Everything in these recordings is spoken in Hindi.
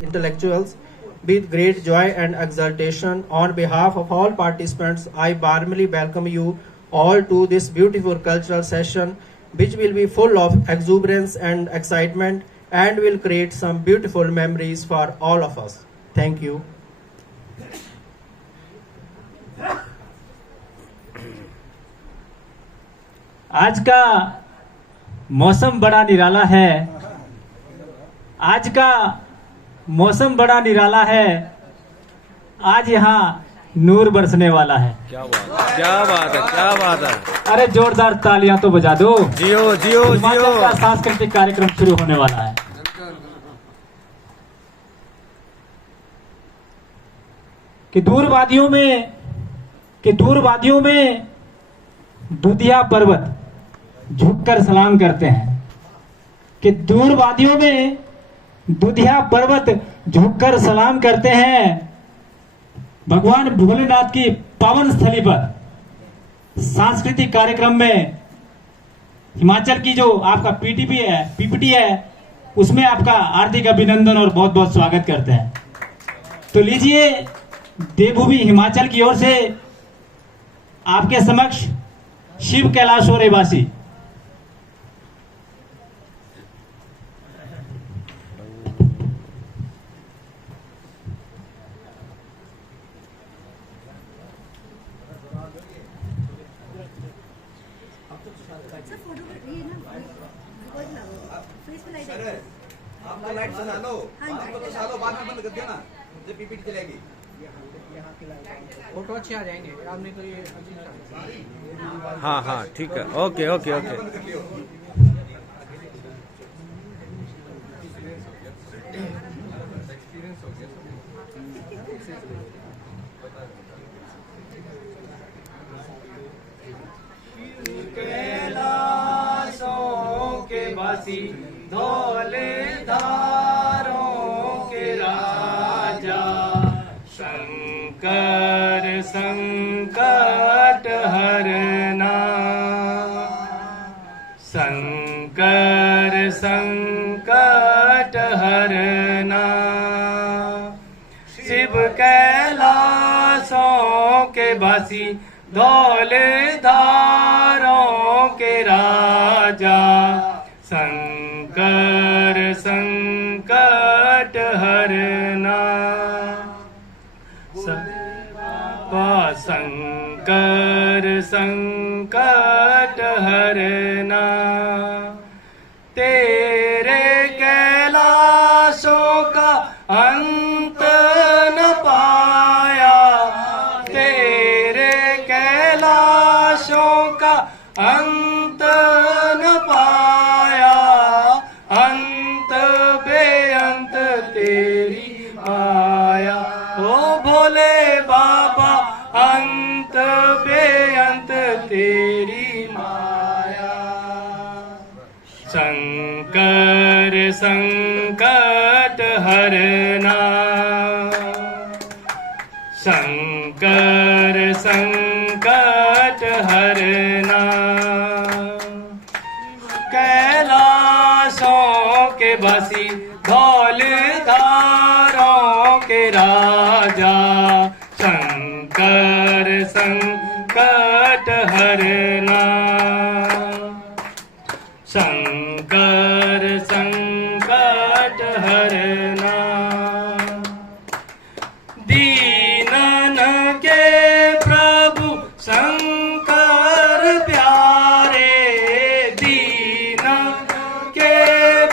intellectuals. With great joy and exultation, on behalf of all participants, I warmly welcome you all to this beautiful cultural session, which will be full of exuberance and excitement and will create some beautiful memories for all of us. Thank you. आज का मौसम बड़ा निराला है। आज का मौसम बड़ा निराला है। आज यहाँ नूर बरसने वाला है। क्या बात, क्या बात है, क्या बात है। अरे जोरदार तालियां तो बजा दो। जियो जियो हिमाचल जियो। का सांस्कृतिक कार्यक्रम शुरू होने वाला है। कि दूर वादियों में दूधिया पर्वत झुककर सलाम करते हैं। कि दूर वादियों में दूधिया पर्वत झुककर सलाम करते हैं। भगवान भोलेनाथ की पावन स्थली पर सांस्कृतिक कार्यक्रम में हिमाचल की जो आपका पीपीटी है उसमें आपका हार्दिक अभिनंदन और बहुत बहुत स्वागत करते हैं। तो लीजिए देवभूमि हिमाचल की ओर से आपके समक्ष शिव कैलाश और रेवासी। आपको लाइट चला लो, आपको तो चलो बाद में बंद कर देना, जब पीपीटी चलेगी। फोटो अच्छे आ जाएंगे, आप नहीं तो ये हाँ हाँ ठीक है, ओके ओके ओके। कैलाशों के वासी धौले धारों के राजा शंकर संकट हरना। शंकर संकट हरना। शिव कैलाशों के वासी धौले धारों के राजा शंकर संकट हरना। शंकर संकट हरना। तेरे कैलाशों का अंत न पाया। तेरे कैलाशों का अंत न पाया। अंत बेअंत तेरी माया। ओ भोले बाबा अंत बेअंत तेरी माया। शंकर संकट हरना। शंकर संकट हरना। कैलाशों के वासी धौले धारों के राजा शंकर संकट हरना। शंकर संकट हरना। दीनन के प्रभु शंकर प्यारे। दीनन के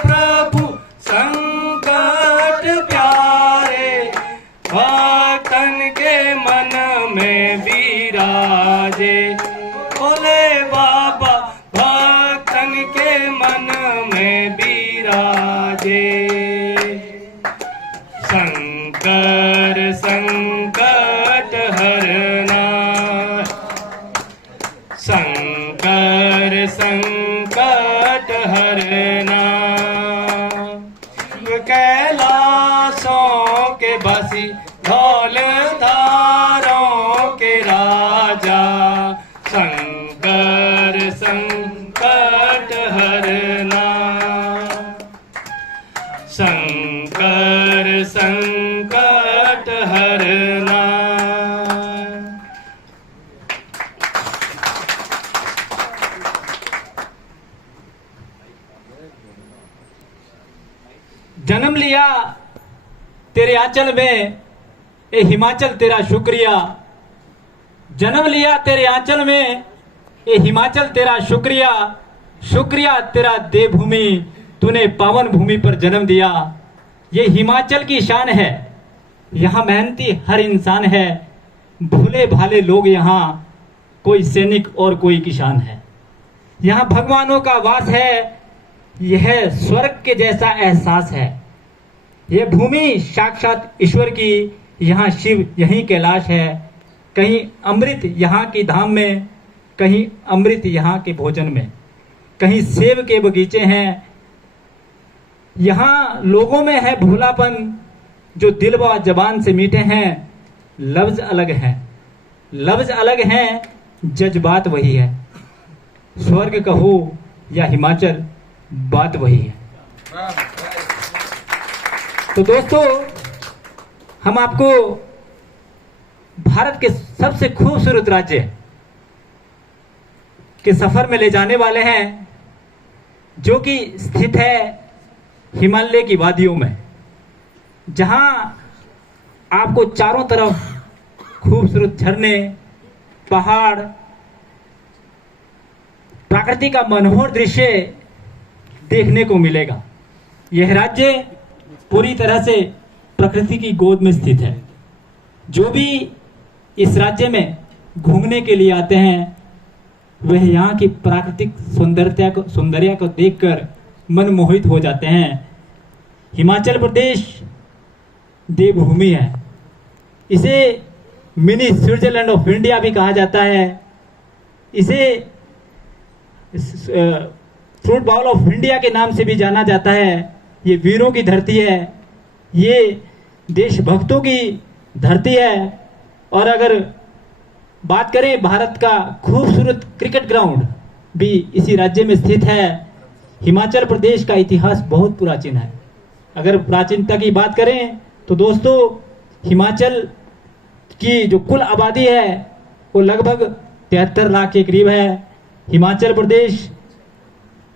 प्रभु संकट प्यारे। भक्तन के मन में विराजे। भोले बाबा भक्तन के मन में विराजे। शंकर संकट हरना। शंकर संकट हरना। कैलाशों के वासी धौले धारों के राजा शंकर संकट हरना। शंकर संकट हरना। जन्म लिया तेरे आंचल में, ए हिमाचल तेरा शुक्रिया। जन्म लिया तेरे आंचल में, ए हिमाचल तेरा शुक्रिया। शुक्रिया तेरा देवभूमि, तूने पावन भूमि पर जन्म दिया। ये हिमाचल की शान है, यहाँ मेहनती हर इंसान है। भोले भाले लोग यहाँ, कोई सैनिक और कोई किसान है। यहाँ भगवानों का वास है, यह स्वर्ग के जैसा एहसास है। यह भूमि साक्षात ईश्वर की, यहाँ शिव यहीं कैलाश है। कहीं अमृत यहाँ की धाम में, कहीं अमृत यहाँ के भोजन में, कहीं सेब के बगीचे हैं। यहाँ लोगों में है भोलापन, जो दिल व जबान से मीठे हैं। लफ्ज अलग हैं, लफ्ज अलग हैं, जज्बात वही है। स्वर्ग कहो या हिमाचल, बात वही है। तो दोस्तों, हम आपको भारत के सबसे खूबसूरत राज्य के सफर में ले जाने वाले हैं, जो कि स्थित है हिमालय की वादियों में, जहां आपको चारों तरफ खूबसूरत झरने, पहाड़, प्रकृति का मनोहर दृश्य देखने को मिलेगा। यह राज्य पूरी तरह से प्रकृति की गोद में स्थित है। जो भी इस राज्य में घूमने के लिए आते हैं, वह यहाँ की प्राकृतिक सौंदर्य को देखकर मनमोहित हो जाते हैं। हिमाचल प्रदेश देवभूमि है। इसे मिनी स्विट्जरलैंड ऑफ इंडिया भी कहा जाता है। इसे फ्रूट बाउल ऑफ इंडिया के नाम से भी जाना जाता है। ये वीरों की धरती है, ये देशभक्तों की धरती है। और अगर बात करें, भारत का खूबसूरत क्रिकेट ग्राउंड भी इसी राज्य में स्थित है। हिमाचल प्रदेश का इतिहास बहुत प्राचीन है। अगर प्राचीनता की बात करें तो दोस्तों, हिमाचल की जो कुल आबादी है वो लगभग 73 लाख के करीब है। हिमाचल प्रदेश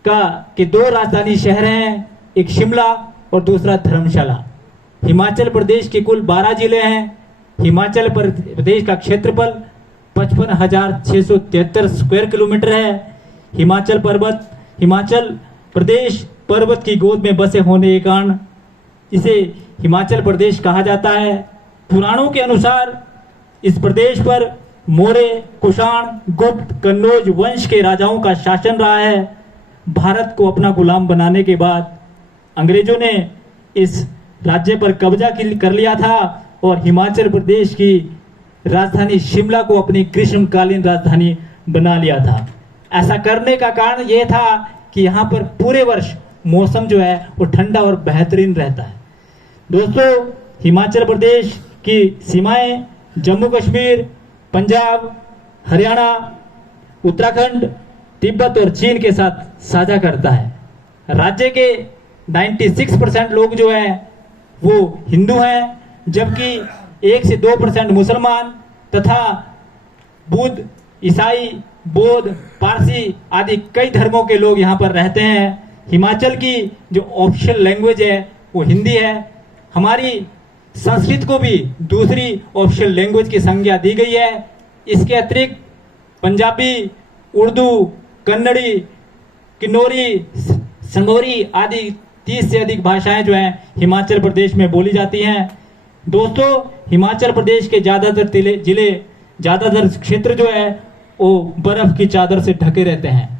के 2 राजधानी शहर हैं, एक शिमला और दूसरा धर्मशाला। हिमाचल प्रदेश के कुल 12 जिले हैं। हिमाचल प्रदेश का क्षेत्रफल 55,673 स्क्वायर किलोमीटर है। हिमाचल प्रदेश पर्वत की गोद में बसे होने के कारण इसे हिमाचल प्रदेश कहा जाता है। पुराणों के अनुसार इस प्रदेश पर मौर्य, कुषाण, गुप्त, कन्नौज वंश के राजाओं का शासन रहा है। भारत को अपना गुलाम बनाने के बाद अंग्रेजों ने इस राज्य पर कब्जा कर लिया था और हिमाचल प्रदेश की राजधानी शिमला को अपनी ग्रीष्मकालीन राजधानी बना लिया था। ऐसा करने का कारण यह था कि यहाँ पर पूरे वर्ष मौसम जो है वो ठंडा और बेहतरीन रहता है। दोस्तों, हिमाचल प्रदेश की सीमाएं जम्मू कश्मीर, पंजाब, हरियाणा, उत्तराखंड, तिब्बत और चीन के साथ साझा करता है। राज्य के 96% लोग जो हैं वो हिंदू हैं, जबकि 1 से 2% मुसलमान तथा बुद्ध, ईसाई, बौद्ध, पारसी आदि कई धर्मों के लोग यहाँ पर रहते हैं। हिमाचल की जो ऑफिशियल लैंग्वेज है वो हिंदी है। हमारी संस्कृत को भी दूसरी ऑफिशियल लैंग्वेज की संज्ञा दी गई है। इसके अतिरिक्त पंजाबी, उर्दू, कन्नड़ी, किन्नौरी, संगोरी आदि 30 से अधिक भाषाएं जो हैं हिमाचल प्रदेश में बोली जाती हैं। दोस्तों, हिमाचल प्रदेश के ज़्यादातर क्षेत्र जो है वो बर्फ की चादर से ढके रहते हैं।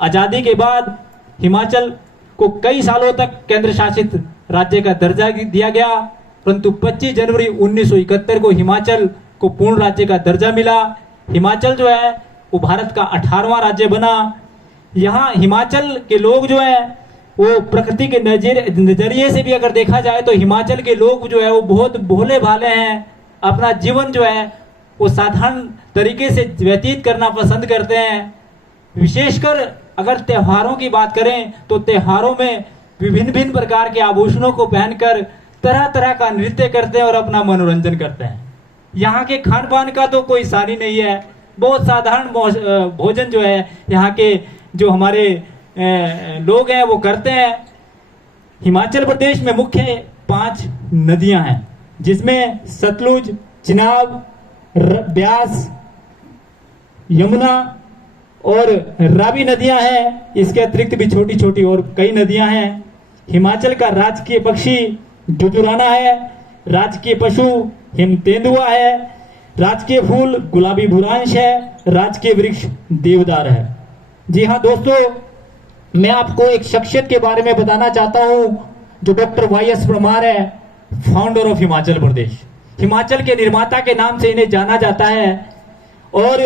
आज़ादी के बाद हिमाचल को कई सालों तक केंद्र शासित राज्य का दर्जा दिया गया, परंतु 25 जनवरी 1971 को हिमाचल को पूर्ण राज्य का दर्जा मिला। हिमाचल जो है वो भारत का 18वां राज्य बना। यहाँ हिमाचल के लोग जो है वो प्रकृति के नजरिए से भी अगर देखा जाए तो हिमाचल के लोग जो है वो बहुत भोले भाले हैं। अपना जीवन जो है वो साधारण तरीके से व्यतीत करना पसंद करते हैं। विशेषकर अगर त्योहारों की बात करें तो त्योहारों में विभिन्न प्रकार के आभूषणों को पहनकर तरह तरह का नृत्य करते हैं और अपना मनोरंजन करते हैं। यहाँ के खान पान का तो कोई सानी नहीं है, बहुत साधारण भोजन जो है यहाँ के जो हमारे लोग हैं वो करते हैं। हिमाचल प्रदेश में मुख्य 5 नदियां हैं, जिसमें सतलुज, चिनाब, ब्यास, यमुना और रावी नदियां हैं। इसके अतिरिक्त भी छोटी छोटी और कई नदियां हैं। हिमाचल का राजकीय पक्षी जुजुराना है, राजकीय पशु हिम तेंदुआ है, राजकीय फूल गुलाबी भूरांश है, राजकीय वृक्ष देवदार है। जी हाँ दोस्तों, मैं आपको एक शख्सियत के बारे में बताना चाहता हूं जो डॉक्टर वाई.एस. परमार है, फाउंडर ऑफ हिमाचल प्रदेश। हिमाचल के निर्माता के नाम से इन्हें जाना जाता है। और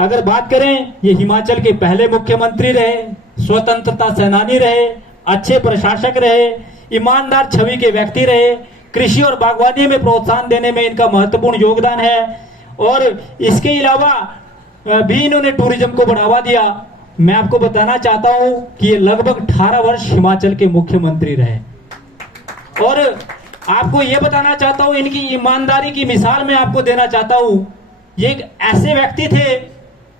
अगर बात करें, ये हिमाचल के पहले मुख्यमंत्री रहे, स्वतंत्रता सेनानी रहे, अच्छे प्रशासक रहे, ईमानदार छवि के व्यक्ति रहे, कृषि और बागवानी में प्रोत्साहन देने में इनका महत्वपूर्ण योगदान है। और इसके अलावा भी इन्होंने टूरिज्म को बढ़ावा दिया। मैं आपको बताना चाहता हूं कि ये लगभग 18 वर्ष हिमाचल के मुख्यमंत्री रहे। और आपको ये बताना चाहता हूं, इनकी ईमानदारी की मिसाल मैं आपको देना चाहता हूं। ये एक ऐसे व्यक्ति थे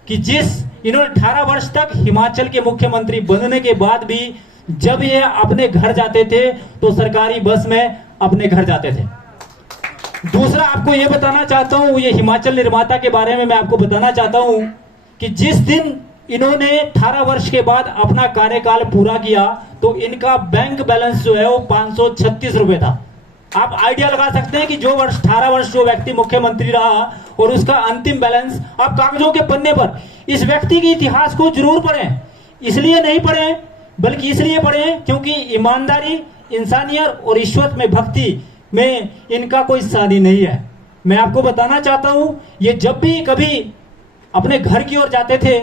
कि इन्होंने 18 वर्ष तक हिमाचल के मुख्यमंत्री बनने के बाद भी जब ये अपने घर जाते थे तो सरकारी बस में अपने घर जाते थे। दूसरा आपको ये बताना चाहता हूं, ये हिमाचल निर्माता के बारे में मैं आपको बताना चाहता हूं कि जिस दिन इन्होंने 18 वर्ष के बाद अपना कार्यकाल पूरा किया तो इनका बैंक बैलेंस जो है वो 536 रुपए था। आप आइडिया लगा सकते हैं कि जो 18 वर्ष जो व्यक्ति मुख्यमंत्री रहा और उसका अंतिम बैलेंस, आप कागजों के पन्ने पर इस व्यक्ति के इतिहास को जरूर पढ़ें। इसलिए नहीं पढ़ें बल्कि इसलिए पढ़ें क्योंकि ईमानदारी, इंसानियत और ईश्वर में भक्ति में इनका कोई सानी नहीं है। मैं आपको बताना चाहता हूं, ये जब भी कभी अपने घर की ओर जाते थे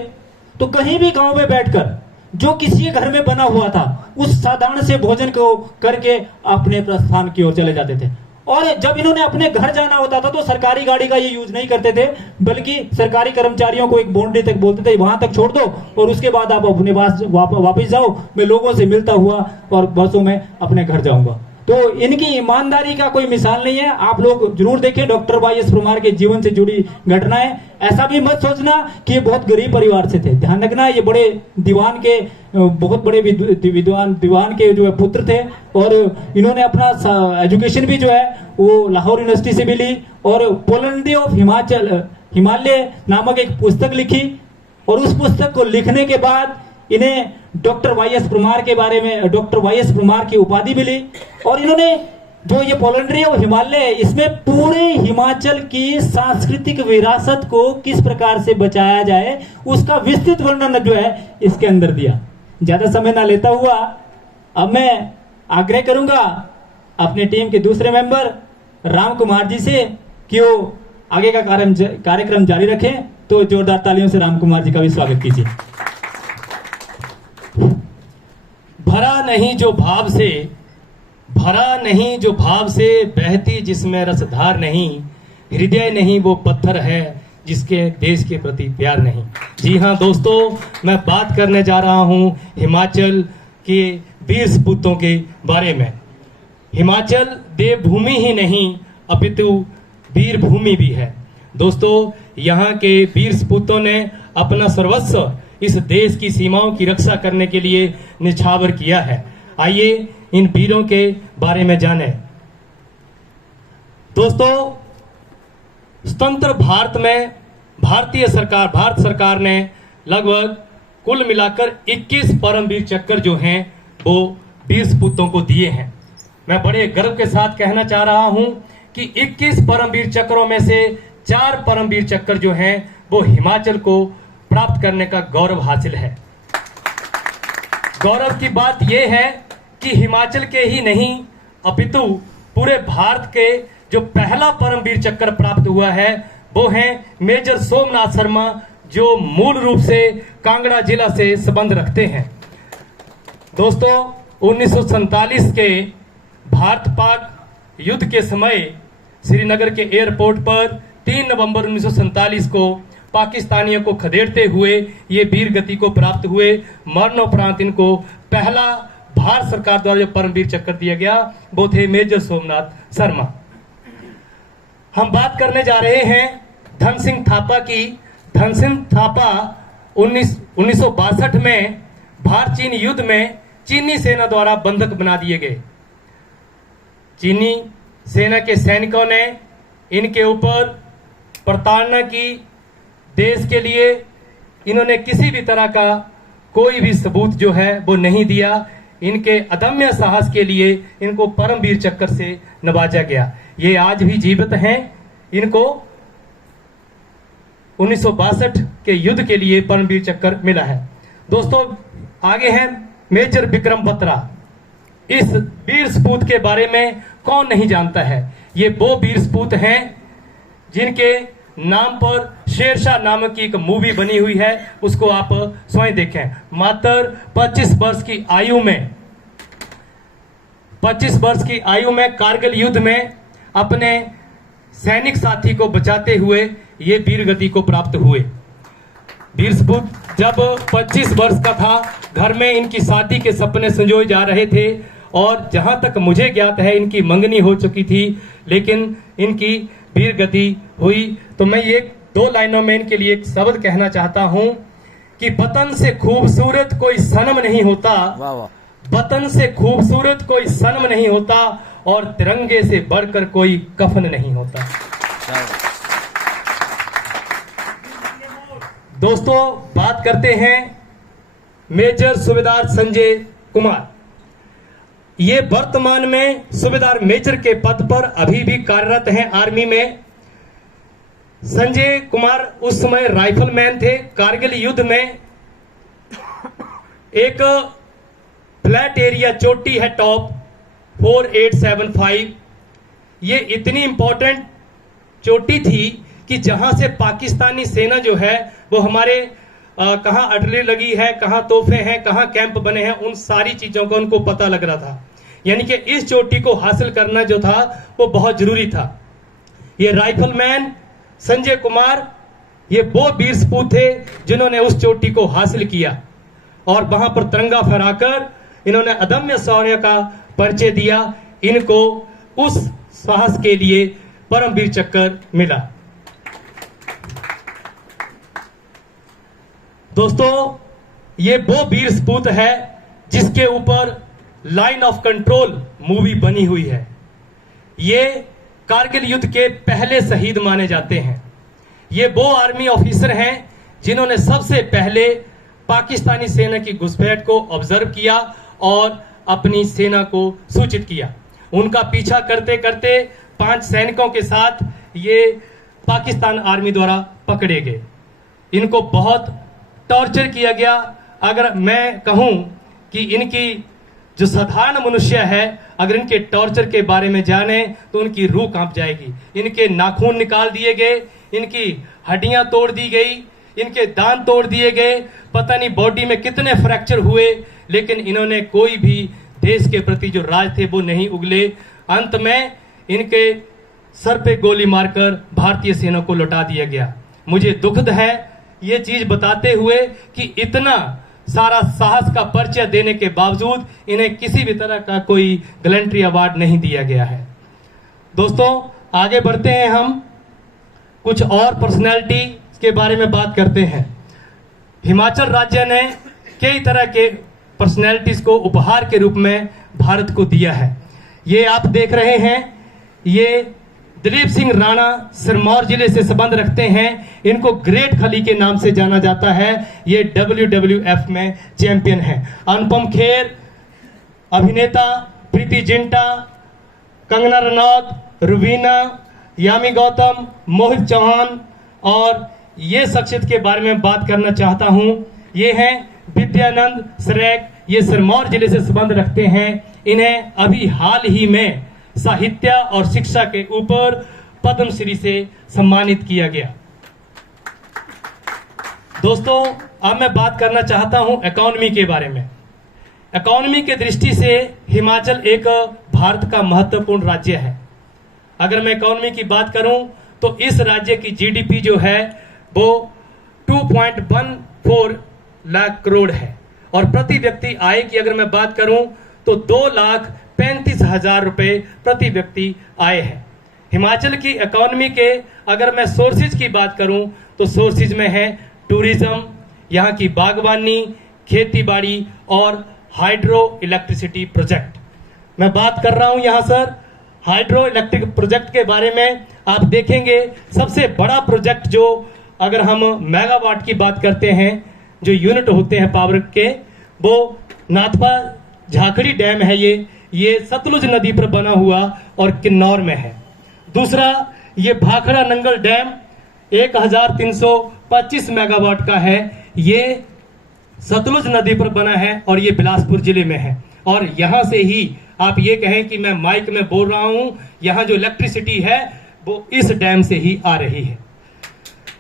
तो कहीं भी गांव में बैठकर जो किसी घर में बना हुआ था उस साधारण से भोजन को करके अपने प्रस्थान की ओर चले जाते थे। और जब इन्होंने अपने घर जाना होता था तो सरकारी गाड़ी का ये यूज नहीं करते थे, बल्कि सरकारी कर्मचारियों को एक बाउंड्री तक बोलते थे वहां तक छोड़ दो और उसके बाद आप अपने पास वापस जाओ, मैं लोगों से मिलता हुआ और बसों में अपने घर जाऊंगा। तो इनकी ईमानदारी का कोई मिसाल नहीं है। आप लोग जरूर देखें डॉक्टर वाई.एस. परमार के जीवन से जुड़ी घटनाएं। ऐसा भी मत सोचना कि ये बहुत गरीब परिवार से थे। ध्यान रखना, ये बड़े दीवान के, बहुत बड़े दीवान के जो है पुत्र थे। और इन्होंने अपना एजुकेशन भी जो है वो लाहौर यूनिवर्सिटी से भी ली और पोलैंडी ऑफ हिमालय नामक एक पुस्तक लिखी। और उस पुस्तक को लिखने के बाद इन्हें डॉक्टर वाई.एस. परमार के बारे में डॉक्टर वाई.एस. परमार की उपाधि मिली। और इन्होंने जो ये पोलैंडी ऑफ हिमालय, इसमें पूरे हिमाचल की सांस्कृतिक विरासत को किस प्रकार से बचाया जाए उसका विस्तृत वर्णन जो है इसके अंदर दिया। ज्यादा समय ना लेता हुआ अब मैं आग्रह करूंगा अपने टीम के दूसरे मेंबर राम कुमार जी से कि वो आगे का कार्यक्रम जारी रखें। तो जोरदार तालियों से राम कुमार जी का भी स्वागत कीजिए। भरा नहीं जो भाव से बहती जिसमें रसधार नहीं, हृदय नहीं वो पत्थर है जिसके देश के प्रति प्यार नहीं। जी हाँ दोस्तों, मैं बात करने जा रहा हूँ हिमाचल के वीर सपूतों के बारे में। हिमाचल देवभूमि ही नहीं अपितु वीर भूमि भी है। दोस्तों, यहाँ के वीर सपूतों ने अपना सर्वस्व इस देश की सीमाओं की रक्षा करने के लिए निछावर किया है। आइए इन वीरों के बारे में जानें। दोस्तों, स्वतंत्र भारत में भारत सरकार ने लगभग कुल मिलाकर 21 परमवीर चक्र जो हैं वो वीर सपूतों को दिए हैं। मैं बड़े गर्व के साथ कहना चाह रहा हूं कि 21 परमवीर चक्रों में से 4 परमवीर चक्र जो हैं वो हिमाचल को प्राप्त करने का गौरव हासिल है। गौरव की बात यह है कि हिमाचल के ही नहीं अपितु पूरे भारत के जो पहला परमवीर चक्र प्राप्त हुआ है वो है मेजर सोमनाथ शर्मा, जो मूल रूप से कांगड़ा जिला से संबंध रखते हैं। दोस्तों, 1947 के भारत पाक युद्ध के समय श्रीनगर के एयरपोर्ट पर 3 नवंबर 1947 को पाकिस्तानियों को खदेड़ते हुए ये वीर गति को प्राप्त हुए। मरणोपरांत इनको पहला भारत सरकार द्वारा जो परमवीर चक्र दिया गया वो थे मेजर सोमनाथ शर्मा। हम बात करने जा रहे हैं धन सिंह थापा की। धन सिंह थापा 1962 में भारत चीन युद्ध में चीनी सेना द्वारा बंधक बना दिए गए। चीनी सेना के सैनिकों ने इनके ऊपर प्रताड़ना की। देश के लिए इन्होंने किसी भी तरह का कोई भी सबूत जो है वो नहीं दिया। इनके अदम्य साहस के लिए इनको परमवीर चक्र से नवाजा गया। ये आज भी जीवित हैं। इनको 1962 के युद्ध के लिए परमवीर चक्र मिला है। दोस्तों आगे हैं मेजर विक्रम बत्रा। इस वीर सपूत के बारे में कौन नहीं जानता है। ये वो वीर सपूत हैं जिनके नाम पर शेरशाह नामक की एक मूवी बनी हुई है, उसको आप स्वयं देखें। मात्र 25 वर्ष की आयु में कारगिल युद्ध में अपने सैनिक साथी को बचाते हुए ये वीर गति को प्राप्त हुए। वीर सपूत जब 25 वर्ष का था, घर में इनकी शादी के सपने संजोए जा रहे थे और जहां तक मुझे ज्ञात है इनकी मंगनी हो चुकी थी, लेकिन इनकी वीर गति हुई। तो मैं ये 2 लाइनों में इनके लिए एक शब्द कहना चाहता हूं कि वतन से खूबसूरत कोई सनम नहीं होता, वाह वाह, वतन से खूबसूरत कोई सनम नहीं होता और तिरंगे से बढ़कर कोई कफन नहीं होता। क्या बात। दोस्तों बात करते हैं मेजर सूबेदार संजय कुमार। ये वर्तमान में सूबेदार मेजर के पद पर अभी भी कार्यरत हैं आर्मी में। संजय कुमार उस समय राइफलमैन थे। कारगिल युद्ध में एक फ्लैट एरिया चोटी है टॉप 4875। ये इतनी इंपॉर्टेंट चोटी थी कि जहां से पाकिस्तानी सेना जो है वो हमारे कहां आर्टिलरी लगी है, कहां तोहफे हैं, कहां कैंप बने हैं, उन सारी चीजों का उनको पता लग रहा था। यानी कि इस चोटी को हासिल करना जो था वो बहुत जरूरी था। ये राइफलमैन संजय कुमार ये वो वीर सपूत थे जिन्होंने उस चोटी को हासिल किया और वहां पर तिरंगा फहराकर इन्होंने अदम्य शौर्य का परिचय दिया। इनको उस साहस के लिए परमवीर चक्र मिला। दोस्तों ये वो वीर सपूत है जिसके ऊपर लाइन ऑफ कंट्रोल मूवी बनी हुई है। ये कारगिल युद्ध के पहले शहीद माने जाते हैं। ये वो आर्मी ऑफिसर हैं जिन्होंने सबसे पहले पाकिस्तानी सेना की घुसपैठ को ऑब्जर्व किया और अपनी सेना को सूचित किया। उनका पीछा करते करते 5 सैनिकों के साथ ये पाकिस्तान आर्मी द्वारा पकड़े गए। इनको बहुत टॉर्चर किया गया। अगर मैं कहूं कि इनकी जो साधारण मनुष्य है अगर इनके टॉर्चर के बारे में जाने तो उनकी रूह कांप जाएगी। इनके नाखून निकाल दिए गए, इनकी हड्डियां तोड़ दी गई, इनके दांत तोड़ दिए गए, पता नहीं बॉडी में कितने फ्रैक्चर हुए, लेकिन इन्होंने कोई भी देश के प्रति जो राज थे वो नहीं उगले। अंत में इनके सर पे गोली मारकर भारतीय सेना को लौटा दिया गया। मुझे दुखद है ये चीज बताते हुए कि इतना सारा साहस का परिचय देने के बावजूद इन्हें किसी भी तरह का कोई गैलेंट्री अवार्ड नहीं दिया गया है। दोस्तों आगे बढ़ते हैं, हम कुछ और पर्सनैलिटी के बारे में बात करते हैं। हिमाचल राज्य ने कई तरह के पर्सनैलिटीज को उपहार के रूप में भारत को दिया है। ये आप देख रहे हैं, ये दिलीप सिंह राणा सिरमौर जिले से संबंध रखते हैं। इनको ग्रेट खली के नाम से जाना जाता है। ये WWF में चैंपियन है। अनुपम खेर, अभिनेता प्रीति जिंटा, कंगना रनौत, रुबीना, यामी गौतम, मोहित चौहान और ये शख्सियत के बारे में बात करना चाहता हूं। ये हैं विद्यानंद सरेक, ये सिरमौर जिले से संबंध रखते हैं। इन्हें अभी हाल ही में साहित्य और शिक्षा के ऊपर पद्मश्री से सम्मानित किया गया। दोस्तों अब मैं बात करना चाहता हूं इकोनॉमी के बारे में। इकोनॉमी के दृष्टि से हिमाचल एक भारत का महत्वपूर्ण राज्य है। अगर मैं इकोनॉमी की बात करूं तो इस राज्य की GDP जो है वो 2.14 लाख करोड़ है और प्रति व्यक्ति आय की अगर मैं बात करूं तो 2,35,000 रुपए प्रति व्यक्ति आए हैं। हिमाचल की इकोनॉमी के अगर मैं सोर्सेज की बात करूं तो सोर्सेज में है टूरिज्म, यहाँ की बागवानी, खेती बाड़ी और हाइड्रो इलेक्ट्रिसिटी प्रोजेक्ट। मैं बात कर रहा हूं यहाँ सर हाइड्रो इलेक्ट्रिक प्रोजेक्ट के बारे में। आप देखेंगे सबसे बड़ा प्रोजेक्ट जो अगर हम मेगावाट की बात करते हैं, जो यूनिट होते हैं पावर के, वो नाथपा झाखड़ी डैम है। ये सतलुज नदी पर बना हुआ और किन्नौर में है। दूसरा ये भाखड़ा नंगल डैम 1325 मेगावाट का है। ये सतलुज नदी पर बना है और ये बिलासपुर जिले में है। और यहां से ही आप ये कहें कि मैं माइक में बोल रहा हूं, यहां जो इलेक्ट्रिसिटी है वो इस डैम से ही आ रही है।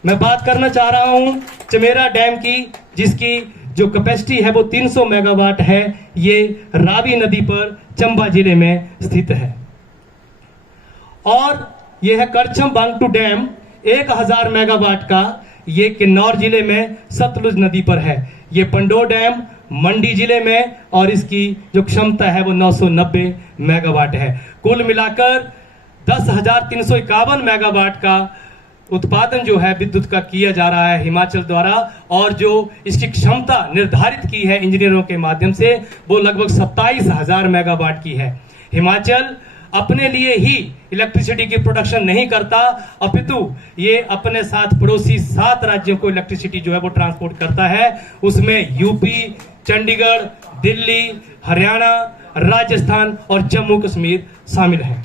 मैं बात करना चाह रहा हूं चमेरा डैम की, जिसकी जो कैपेसिटी है वो 300 मेगावाट है। ये रावी नदी पर चंबा जिले में स्थित है। और यह है करछम बांगटू डैम 1000 मेगावाट का, ये किन्नौर जिले में सतलुज नदी पर है। ये पंडो डैम मंडी जिले में और इसकी जो क्षमता है वो 990 मेगावाट है। कुल मिलाकर 10,351 मेगावाट का उत्पादन जो है विद्युत का किया जा रहा है हिमाचल द्वारा। और जो इसकी क्षमता निर्धारित की है इंजीनियरों के माध्यम से वो लगभग 27,000 मेगावाट की है। हिमाचल अपने लिए ही इलेक्ट्रिसिटी की प्रोडक्शन नहीं करता, अपितु ये अपने साथ पड़ोसी 7 राज्यों को इलेक्ट्रिसिटी जो है वो ट्रांसपोर्ट करता है। उसमें यूपी, चंडीगढ़, दिल्ली, हरियाणा, राजस्थान और जम्मू कश्मीर शामिल हैं।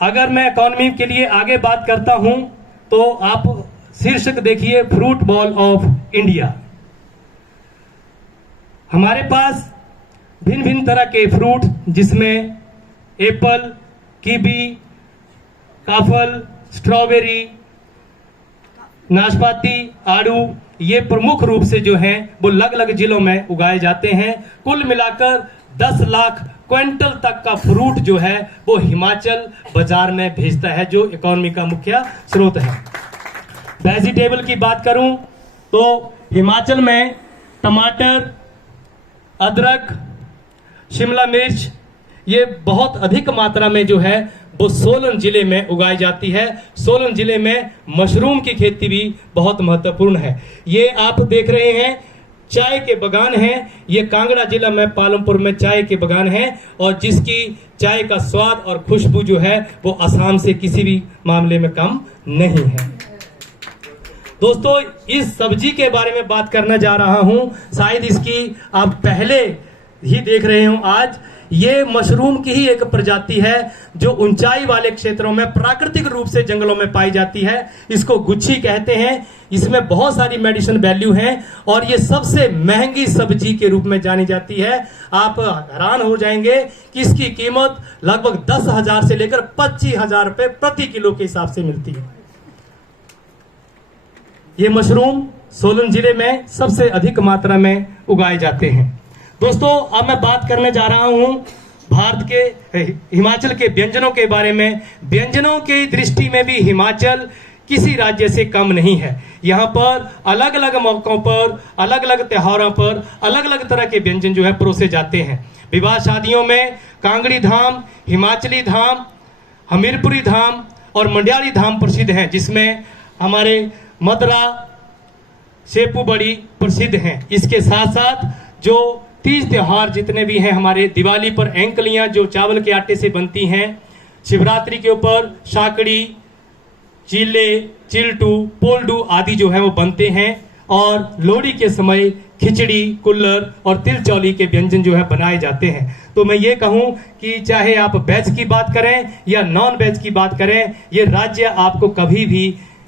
अगर मैं इकोनॉमी के लिए आगे बात करता हूं तो आप शीर्षक देखिए, फ्रूट बॉल ऑफ इंडिया। हमारे पास भिन्न भिन्न तरह के फ्रूट, जिसमें एप्पल, कीवी, काफल, स्ट्रॉबेरी, नाशपाती, आड़ू, ये प्रमुख रूप से जो हैं वो अलग अलग जिलों में उगाए जाते हैं। कुल मिलाकर 10 लाख क्विंटल तक का फ्रूट जो है वो हिमाचल बाजार में भेजता है, जो इकोनॉमी का मुख्य स्रोत है। वेजिटेबल की बात करूं तो हिमाचल में टमाटर, अदरक, शिमला मिर्च, ये बहुत अधिक मात्रा में जो है वो सोलन जिले में उगाई जाती है। सोलन जिले में मशरूम की खेती भी बहुत महत्वपूर्ण है। ये आप देख रहे हैं चाय के बागान हैं। ये कांगड़ा जिला में पालमपुर में चाय के बागान हैं और जिसकी चाय का स्वाद और खुशबू जो है वो असम से किसी भी मामले में कम नहीं है। दोस्तों, इस सब्जी के बारे में बात करना जा रहा हूं, शायद इसकी आप पहले ही देख रहे हो। आज ये मशरूम की ही एक प्रजाति है जो ऊंचाई वाले क्षेत्रों में प्राकृतिक रूप से जंगलों में पाई जाती है। इसको गुच्छी कहते हैं। इसमें बहुत सारी मेडिसिन वैल्यू है और ये सबसे महंगी सब्जी के रूप में जानी जाती है। आप हैरान हो जाएंगे कि इसकी कीमत लगभग 10,000 से लेकर 25,000 रुपए प्रति किलो के हिसाब से मिलती है। ये मशरूम सोलन जिले में सबसे अधिक मात्रा में उगाए जाते हैं। दोस्तों, अब मैं बात करने जा रहा हूं भारत के हिमाचल के व्यंजनों के बारे में। व्यंजनों की दृष्टि में भी हिमाचल किसी राज्य से कम नहीं है। यहाँ पर अलग अलग मौकों पर, अलग अलग त्योहारों पर अलग अलग तरह के व्यंजन जो है परोसे जाते हैं। विवाह शादियों में कांगड़ी धाम, हिमाचली धाम, हमीरपुरी धाम और मंडियाली धाम प्रसिद्ध हैं, जिसमें हमारे मदरा, सेपू बड़ी प्रसिद्ध हैं। इसके साथ साथ जो तीज त्योहार जितने भी हैं, हमारे दिवाली पर एंकलियां जो चावल के आटे से बनती हैं, शिवरात्रि के ऊपर शाकड़ी, चीले, चिल्टू, पोल्डू आदि जो है वो बनते हैं। और लोहड़ी के समय खिचड़ी, कुल्लर और तिल चौली के व्यंजन जो है बनाए जाते हैं। तो मैं ये कहूं कि चाहे आप वेज की बात करें या नॉन वेज की बात करें, ये राज्य आपको कभी भी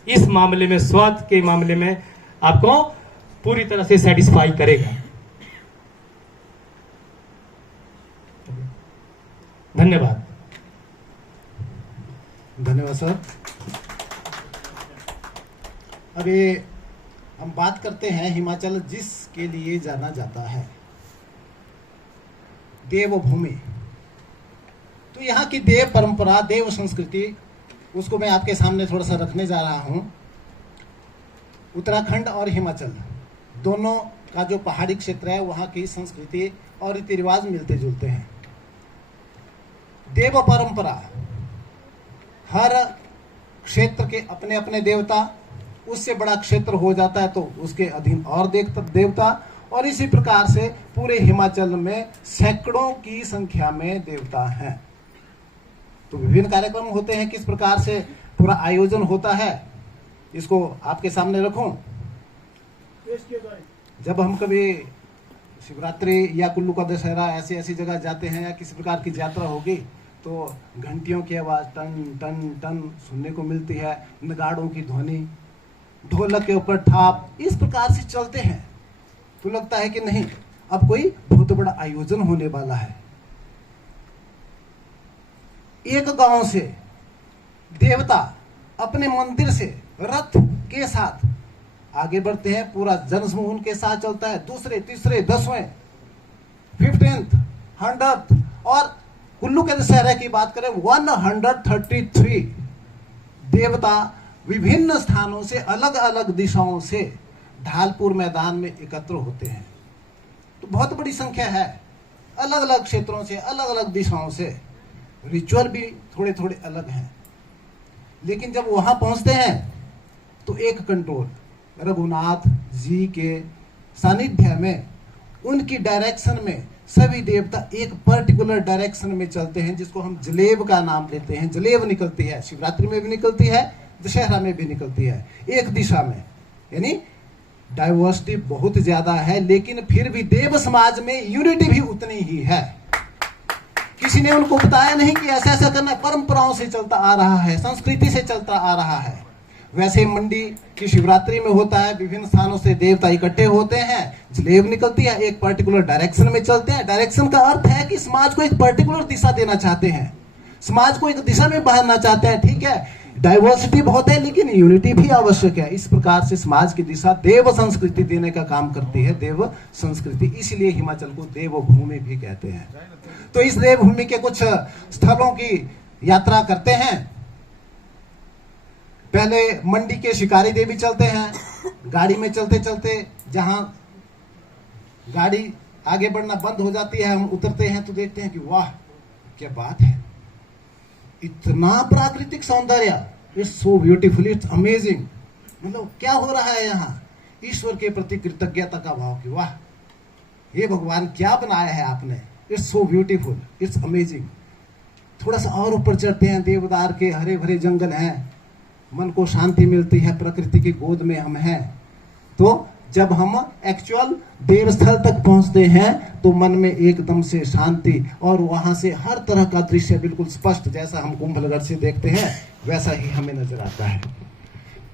इस मामले में, स्वाद के मामले में आपको पूरी तरह से सेटिस्फाई करेगा। धन्यवाद। धन्यवाद सर। अभी हम बात करते हैं हिमाचल जिसके लिए जाना जाता है, देवभूमि। तो यहाँ की देव परंपरा, देव संस्कृति, उसको मैं आपके सामने थोड़ा सा रखने जा रहा हूँ। उत्तराखंड और हिमाचल दोनों का जो पहाड़ी क्षेत्र है वहाँ की संस्कृति और रीति रिवाज मिलते जुलते हैं। देव परंपरा, हर क्षेत्र के अपने अपने देवता, उससे बड़ा क्षेत्र हो जाता है तो उसके अधीन और देवता, और इसी प्रकार से पूरे हिमाचल में सैकड़ों की संख्या में देवता हैं। तो विभिन्न कार्यक्रम होते हैं, किस प्रकार से पूरा आयोजन होता है इसको आपके सामने रखूं। जब हम कभी शिवरात्रि या कुल्लू का दशहरा ऐसी ऐसी जगह जाते हैं या किसी प्रकार की यात्रा होगी तो घंटियों की आवाज टन टन टन सुनने को मिलती है, नगाड़ों की ध्वनि, ढोलक के ऊपर थाप, इस प्रकार से चलते हैं तो लगता है कि नहीं अब कोई बहुत बड़ा आयोजन होने वाला है। एक गांव से देवता अपने मंदिर से रथ के साथ आगे बढ़ते हैं, पूरा जनसमूह उनके साथ चलता है, दूसरे तीसरे 10वें 15th 100th, और कुल्लू के दशहरे की बात करें 133 देवता विभिन्न स्थानों से अलग अलग दिशाओं से ढालपुर मैदान में एकत्र होते हैं। तो बहुत बड़ी संख्या है, अलग अलग क्षेत्रों से अलग अलग दिशाओं से, रिचुअल भी थोड़े थोड़े अलग हैं। लेकिन जब वहां पहुंचते हैं तो एक कंट्रोल, रघुनाथ जी के सानिध्य में, उनकी डायरेक्शन में सभी देवता एक पर्टिकुलर डायरेक्शन में चलते हैं, जिसको हम जलेब का नाम देते हैं। जलेब निकलती है, शिवरात्रि में भी निकलती है, दशहरा में भी निकलती है, एक दिशा में। यानी डाइवर्सिटी बहुत ज्यादा है, लेकिन फिर भी देव समाज में यूनिटी भी उतनी ही है। किसी ने उनको बताया नहीं कि ऐसा ऐसा करना, परंपराओं से चलता आ रहा है, संस्कृति से चलता आ रहा है। वैसे मंडी की शिवरात्रि में होता है, विभिन्न स्थानों से देवता इकट्ठे होते हैं, जलेब निकलती है, एक पर्टिकुलर डायरेक्शन में चलते हैं। डायरेक्शन का अर्थ है कि समाज को एक पर्टिकुलर दिशा देना चाहते हैं, समाज को एक दिशा में बढ़ाना चाहते हैं। ठीक है, डाइवर्सिटी बहुत है लेकिन यूनिटी भी आवश्यक है। इस प्रकार से समाज की दिशा देव संस्कृति देने का काम करती है, देव संस्कृति। इसलिए हिमाचल को देवभूमि भी कहते हैं। तो इस देवभूमि के कुछ स्थलों की यात्रा करते हैं। पहले मंडी के शिकारी देवी चलते हैं। गाड़ी में चलते चलते जहां गाड़ी आगे बढ़ना बंद हो जाती है, हम उतरते हैं तो देखते हैं कि वाह क्या बात है, इतना प्राकृतिक सौंदर्य, it's so beautiful, it's amazing. मतलब क्या हो रहा है यहाँ, ईश्वर के प्रति कृतज्ञता का भाव कि वाह ये भगवान क्या बनाया है आपने, it's so beautiful, it's amazing. थोड़ा सा और ऊपर चढ़ते हैं, देवदार के हरे भरे जंगल हैं, मन को शांति मिलती है, प्रकृति की गोद में हम हैं। तो जब हम एक्चुअल देवस्थल तक पहुंचते हैं तो मन में एकदम से शांति, और वहां से हर तरह का दृश्य बिल्कुल स्पष्ट, जैसा हम कुंभलगढ़ से देखते हैं वैसा ही हमें नजर आता है।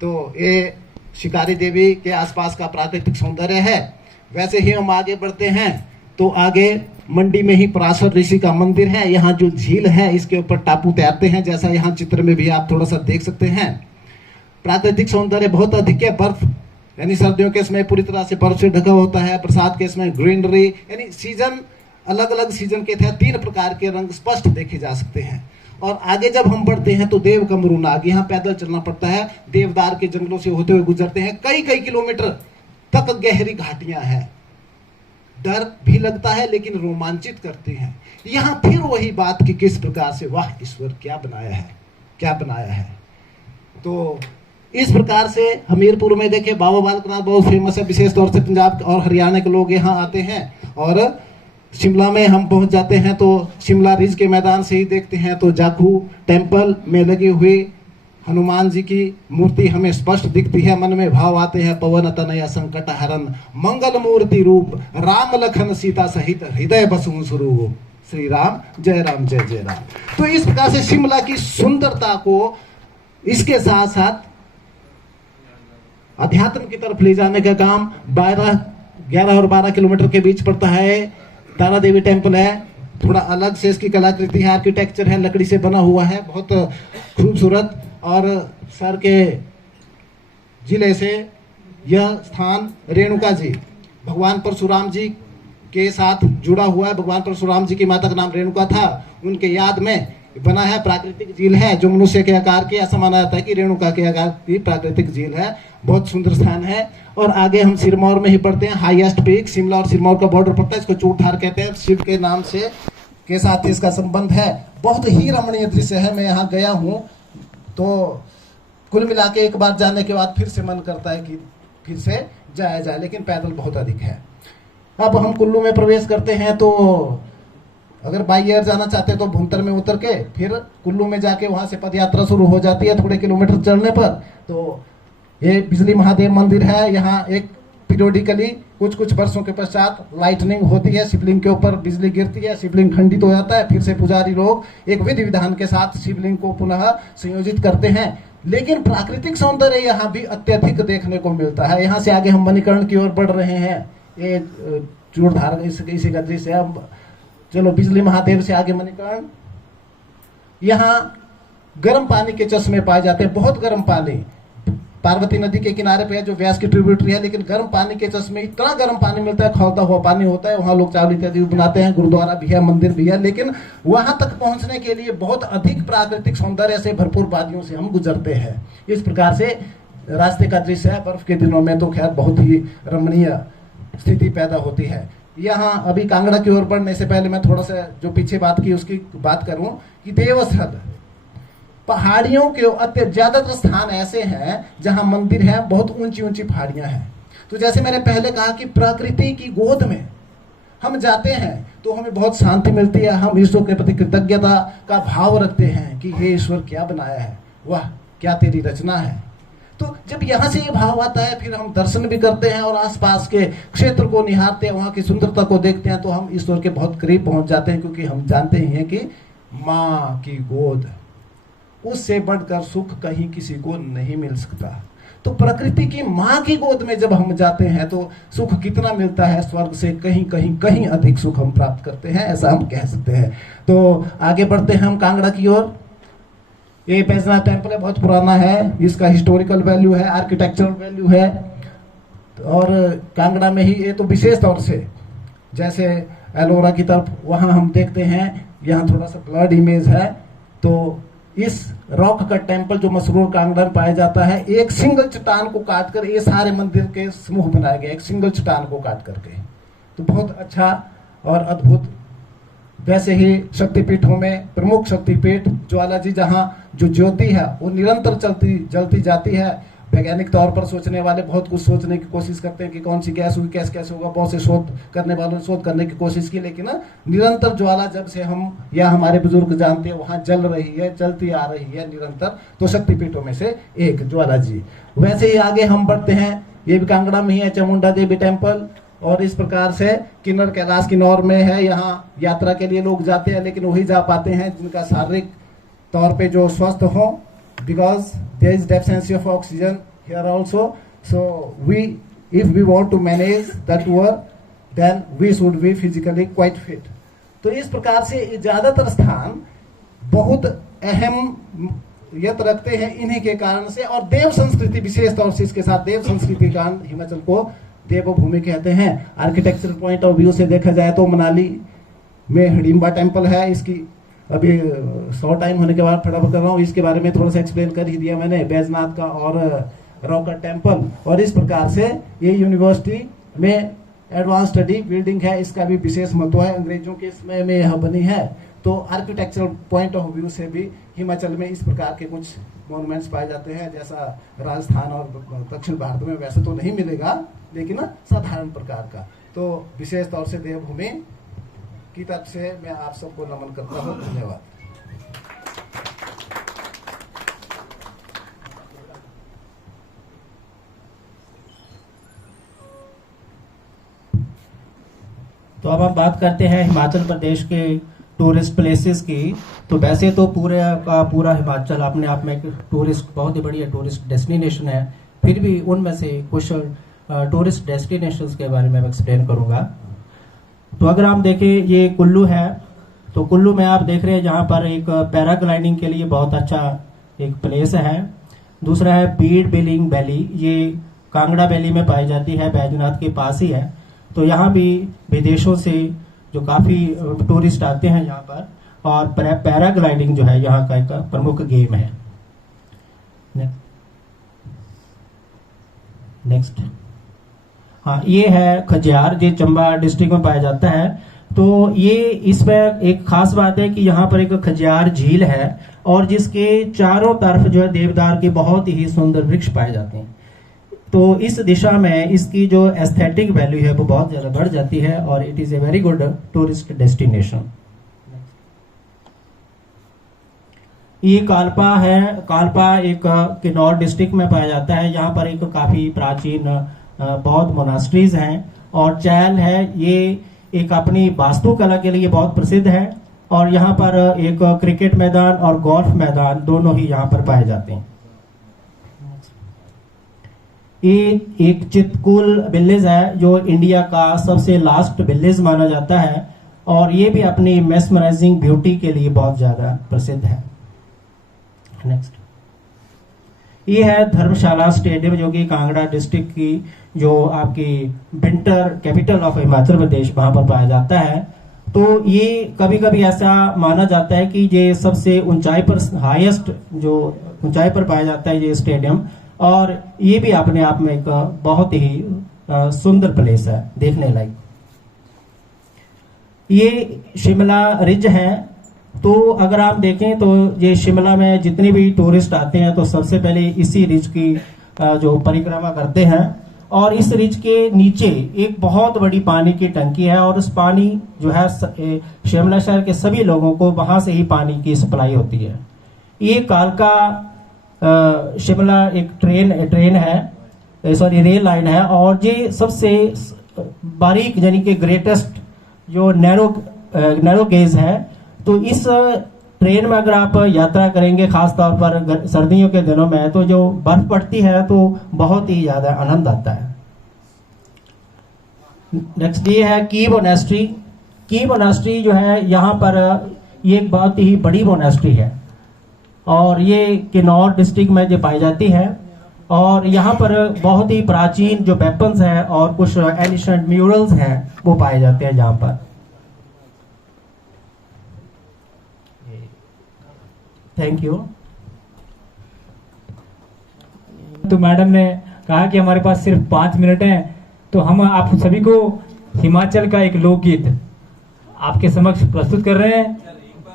तो ये शिकारी देवी के आसपास का प्राकृतिक सौंदर्य है। वैसे ही हम आगे बढ़ते हैं तो आगे मंडी में ही पराशर ऋषि का मंदिर है। यहाँ जो झील है इसके ऊपर टापू तैरते हैं, जैसा यहाँ चित्र में भी आप थोड़ा सा देख सकते हैं। प्राकृतिक सौंदर्य बहुत अधिक है। बर्फ, यानी सर्दियों के समय पूरी तरह से बर्फ से ढका होता है, बरसात के समय ग्रीनरी, यानी सीजन अलग अलग सीजन के थे, 3 प्रकार के रंग स्पष्ट देखे जा सकते हैं। और आगे जब हम बढ़ते हैं तो देव कमरू नाग, यहाँ पैदल चलना पड़ता है, देवदार के जंगलों से होते हुए गुजरते हैं। कई कई किलोमीटर तक गहरी घाटियां हैं, डर भी लगता है लेकिन रोमांचित करती हैं। यहाँ फिर वही बात कि किस प्रकार से वाह ईश्वर क्या बनाया है, क्या बनाया है। तो इस प्रकार से हमीरपुर में देखे बाबा बालकनाथ बहुत फेमस है, विशेष तौर से पंजाब और हरियाणा के लोग यहाँ आते हैं। और शिमला में हम पहुंच जाते हैं तो शिमला रिज के मैदान से ही देखते हैं तो जाखू टेम्पल में लगी हुई हनुमान जी की मूर्ति हमें स्पष्ट दिखती है। मन में भाव आते हैं, पवन तनय संकट हरन मंगल मूर्ति रूप, राम लखन सीता सहित हृदय बसु स्वरूप, श्री राम जय जय राम। तो इस प्रकार से शिमला की सुंदरता को इसके साथ साथ अध्यात्म की तरफ ले जाने का काम 11 और 12 किलोमीटर के बीच पड़ता है। तारा देवी टेम्पल है, थोड़ा अलग से इसकी कलाकृति है, आर्किटेक्चर है, लकड़ी से बना हुआ है, बहुत खूबसूरत। और सर के जिले से यह स्थान रेणुका जी, भगवान परशुराम जी के साथ जुड़ा हुआ है। भगवान परशुराम जी की माता का नाम रेणुका था, उनके याद में बना है, प्राकृतिक झील है जो मनुष्य के आकार की, ऐसा माना जाता है कि रेणुका के आकार की प्राकृतिक झील है। बहुत सुंदर स्थान है। और आगे हम सिरमौर में ही पढ़ते हैं, हाईएस्ट पीक, शिमला और सिरमौर का बॉर्डर पड़ता है, इसको चूड़धार कहते हैं। शिव के नाम से के साथ इसका संबंध है। बहुत ही रमणीय दृश्य है। मैं यहाँ गया हूँ तो कुल मिला के एक बार जाने के बाद फिर से मन करता है कि फिर से जाया जाए, लेकिन पैदल बहुत अधिक है। अब हम कुल्लू में प्रवेश करते हैं तो अगर बाई एयर जाना चाहते हैं तो भुंतर में उतर के फिर कुल्लू में जाके वहां से पद यात्रा शुरू हो जाती है। थोड़े किलोमीटर चढ़ने पर तो ये बिजली महादेव मंदिर है। यहाँ एक पीरियोडिकली कुछ वर्षों के पश्चात लाइटनिंग होती है, शिवलिंग के ऊपर बिजली गिरती है, शिवलिंग खंडित हो जाता है, फिर से पुजारी लोग एक विधि विधान के साथ शिवलिंग को पुनः संयोजित करते हैं। लेकिन प्राकृतिक सौंदर्य यहाँ भी अत्यधिक देखने को मिलता है। यहाँ से आगे हम मणिकर्ण की ओर बढ़ रहे हैं। ये चूड़धार इसी का दृश्य है। चलो बिजली महादेव से आगे मणिकर्ण। यहाँ गर्म पानी के चश्मे पाए जाते हैं, बहुत गर्म पानी। पार्वती नदी के किनारे पे है जो व्यास की ट्रिब्यूटरी है, लेकिन गर्म पानी के चश्मे, इतना गर्म पानी मिलता है, खौलता हुआ पानी होता है। वहाँ लोग चावल इत्यादि बनाते हैं, गुरुद्वारा भी है, मंदिर भी है। लेकिन वहां तक पहुंचने के लिए बहुत अधिक प्राकृतिक सौंदर्य से भरपूर वादियों से हम गुजरते हैं। इस प्रकार से रास्ते का दृश्य है। बर्फ के दिनों में तो खैर बहुत ही रमणीय स्थिति पैदा होती है। यहाँ अभी कांगड़ा की ओर बढ़ने से पहले मैं थोड़ा सा जो पीछे बात की उसकी बात करूं कि देवस्थल पहाड़ियों के ज्यादातर स्थान ऐसे हैं जहां मंदिर है, बहुत ऊंची ऊंची पहाड़ियां हैं। तो जैसे मैंने पहले कहा कि प्रकृति की गोद में हम जाते हैं तो हमें बहुत शांति मिलती है। हम ईश्वर के प्रति कृतज्ञता का भाव रखते हैं कि हे ईश्वर क्या बनाया है, वाह क्या तेरी रचना है। तो जब यहाँ से ये भाव आता है फिर हम दर्शन भी करते हैं और आसपास के क्षेत्र को निहारते हैं, वहाँ की सुंदरता को देखते हैं, तो हम ईश्वर के बहुत करीब पहुंच जाते हैं। क्योंकि हम जानते ही हैं कि माँ की गोद, उससे बढ़कर सुख कहीं किसी को नहीं मिल सकता। तो प्रकृति की माँ की गोद में जब हम जाते हैं तो सुख कितना मिलता है, स्वर्ग से कहीं अधिक सुख हम प्राप्त करते हैं, ऐसा हम कह सकते हैं। तो आगे बढ़ते हैं हम कांगड़ा की ओर। ये बैजनाथ टेम्पल है, बहुत पुराना है। इसका हिस्टोरिकल वैल्यू है, आर्किटेक्चरल वैल्यू है। और कांगड़ा में ही ये तो विशेष तौर से जैसे एलोरा की तरफ वहाँ हम देखते हैं, यहाँ थोड़ा सा ब्लड इमेज है। तो इस रॉक का टेम्पल जो मशहूर कांगड़ा में पाया जाता है, एक सिंगल चट्टान को काट कर ये सारे मंदिर के समूह बनाए गए, एक सिंगल चट्टान को काट करके। तो बहुत अच्छा और अद्भुत। वैसे ही शक्तिपीठों में प्रमुख शक्तिपीठ ज्वाला जी, जहाँ जो ज्योति है वो निरंतर जलती जाती है। वैज्ञानिक तौर पर सोचने वाले बहुत कुछ सोचने की कोशिश करते हैं कि कौन सी गैस हुई, कैसे होगा। बहुत से शोध करने वालों ने शोध करने की कोशिश की, लेकिन निरंतर ज्वाला जब से हम या हमारे बुजुर्ग जानते हैं वहां जल रही है, चलती आ रही है निरंतर। तो शक्तिपीठों में से एक ज्वाला जी। वैसे ही आगे हम बढ़ते हैं, ये भी कांगड़ा में ही है, चामुंडा देवी टेम्पल। और इस प्रकार से किन्नर कैलाश किन्नौर में है। यहाँ यात्रा के लिए लोग जाते हैं, लेकिन वही जा पाते हैं जिनका शारीरिक तौर पे जो स्वस्थ हो, because there is deficiency of oxygen here also. So we if we want to manage the tour then we should be physically quite fit. तो इस प्रकार से ज्यादातर स्थान बहुत अहमियत रखते हैं इन्हीं के कारण से। और देव संस्कृति विशेष तौर से इसके साथ देव संस्कृति के कारण हिमाचल को देवभूमि कहते हैं। आर्किटेक्चरल पॉइंट ऑफ व्यू से देखा जाए तो मनाली में हिडिंबा टेम्पल है। इसकी अभी 100 टाइम होने के बाद फटाफट कर रहा हूँ, इसके बारे में थोड़ा सा एक्सप्लेन कर ही दिया मैंने, बैजनाथ का और रॉकट टेम्पल। और इस प्रकार से ये यूनिवर्सिटी में एडवांस स्टडी बिल्डिंग है, इसका भी विशेष महत्व है। अंग्रेजों के समय में यह बनी है। तो आर्किटेक्चरल पॉइंट ऑफ व्यू से भी हिमाचल में इस प्रकार के कुछ मॉन्यूमेंट्स पाए जाते हैं, जैसा राजस्थान और दक्षिण भारत में वैसे तो नहीं मिलेगा, लेकिन साधारण प्रकार का। तो विशेष तौर से देवभूमि की तरफ से मैं आप सबको नमन करता हूँ। धन्यवाद। तो अब हम बात करते हैं हिमाचल प्रदेश के टूरिस्ट प्लेसेस की। तो वैसे तो पूरे का पूरा हिमाचल अपने आप में एक टूरिस्ट बहुत ही बढ़िया टूरिस्ट डेस्टिनेशन है, फिर भी उनमें से कुछ टूरिस्ट डेस्टिनेशंस के बारे में मैं एक्सप्लेन करूंगा। तो अगर हम देखें ये कुल्लू है, तो कुल्लू में आप देख रहे हैं जहाँ पर एक पैराग्लाइडिंग के लिए बहुत अच्छा एक प्लेस है। दूसरा है बीड बिलिंग वैली, ये कांगड़ा वैली में पाई जाती है, बैजनाथ के पास ही है। तो यहाँ भी विदेशों से जो काफ़ी टूरिस्ट आते हैं यहाँ पर, और पैराग्लाइडिंग जो है यहाँ का एक प्रमुख गेम है। नेक्स्ट, हाँ ये है खजियार, जो चंबा डिस्ट्रिक्ट में पाया जाता है। तो ये इसमें एक खास बात है कि यहाँ पर एक खजियार झील है और जिसके चारों तरफ जो है देवदार के बहुत ही सुंदर वृक्ष पाए जाते हैं। तो इस दिशा में इसकी जो एस्थेटिक वैल्यू है वो बहुत ज्यादा बढ़ जाती है और it is a very good tourist destination. ये कालपा है। कालपा एक किन्नौर डिस्ट्रिक्ट में पाया जाता है। यहाँ पर एक काफी प्राचीन बौद्ध मोनास्ट्रीज हैं। और चैल है, ये एक अपनी वास्तुकला के लिए बहुत प्रसिद्ध है और यहाँ पर एक क्रिकेट मैदान और गोल्फ मैदान दोनों ही यहाँ पर पाए जाते हैं। ये एक चितकुल विलेज है जो इंडिया का सबसे लास्ट विलेज माना जाता है और ये भी अपनी मेस्मराइजिंग ब्यूटी के लिए बहुत ज्यादा प्रसिद्ध है। नेक्स्ट, ये है धर्मशाला स्टेडियम जो कि कांगड़ा डिस्ट्रिक्ट की जो आपकी winter capital of Himachal Pradesh वहां पर पाया जाता है। तो ये कभी कभी ऐसा माना जाता है कि ये सबसे ऊंचाई पर हाईएस्ट जो ऊंचाई पर पाया जाता है ये स्टेडियम, और ये भी अपने आप में एक बहुत ही सुंदर प्लेस है देखने लायक। ये शिमला रिज है। तो अगर आप देखें तो ये शिमला में जितने भी टूरिस्ट आते हैं तो सबसे पहले इसी रिज की जो परिक्रमा करते हैं और इस रिज के नीचे एक बहुत बड़ी पानी की टंकी है और उस पानी जो है शिमला शहर के सभी लोगों को वहां से ही पानी की सप्लाई होती है। ये कालका शिमला एक ट्रेन है, सॉरी रेल लाइन है और ये सबसे बारीक यानी कि ग्रेटेस्ट जो नैरो गेज है। तो इस ट्रेन में अगर आप यात्रा करेंगे खास तौर पर सर्दियों के दिनों में तो जो बर्फ पड़ती है तो बहुत ही ज्यादा आनंद आता है। नेक्स्ट ये है की मोनास्ट्री। की मोनास्ट्री जो है यहाँ पर ये एक बहुत ही बड़ी मोनास्ट्री है और ये किन्नौर डिस्ट्रिक्ट में जो पाई जाती है और यहाँ पर बहुत ही प्राचीन जो वेपन्स है और कुछ एलिशेंट म्यूरल्स हैं वो पाए जाते हैं जहाँ पर। Thank you. तो मैडम ने कहा कि हमारे पास सिर्फ 5 मिनट हैं, तो हम आप सभी को हिमाचल का एक लोकगीत आपके समक्ष प्रस्तुत कर रहे हैं।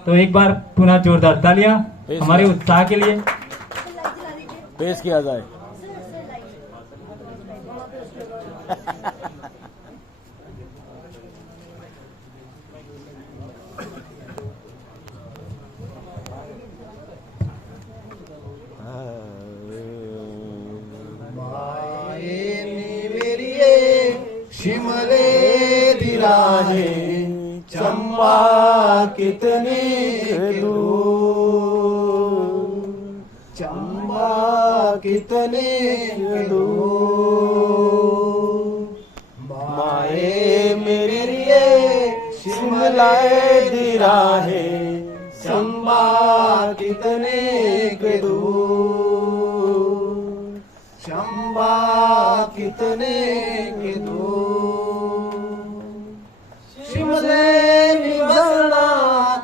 तो एक बार पुनः जोरदार तालियां हमारे उत्साह के लिए पेश किया जाए। शिमले दी राहें चंबा कितने दूर, चंबा कितने दूर, माए मेरी ये शिमला दी राहें चंबा कितने दूर, चंबा कितने दूर, शिमले निवसना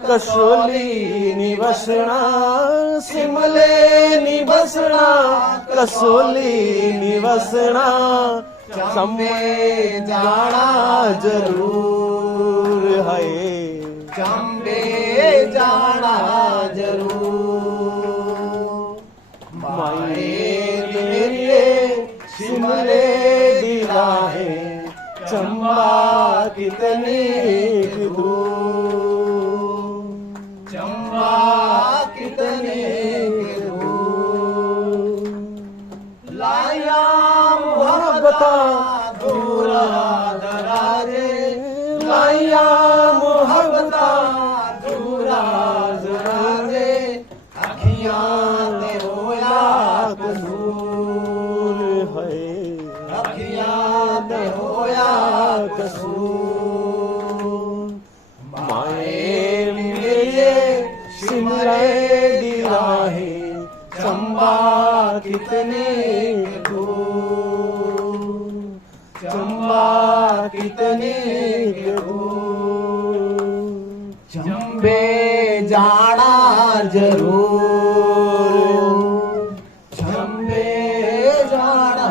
कसोली निवसना, शिमले निवसना कसोली निवसना, चंबे जाना जरूर है, चंबे जाना जरूर, माए मेरी शिमले दी राहें चंबा कितने दूर, चंबा कितने दूर, लाया मोहब्बता दूरा दराजे, लाया मोहब्बता दूरा दराजे, अखियां ते होया कसूर है, अखियां ते होया कसूर, माए मेरे शिमले दी राहें चंबा कितने दूर, चंबा कितने दूर, चंबे जाना जरूर, चंबे जाना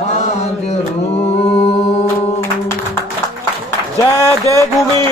जरूर। जय देवभूमि।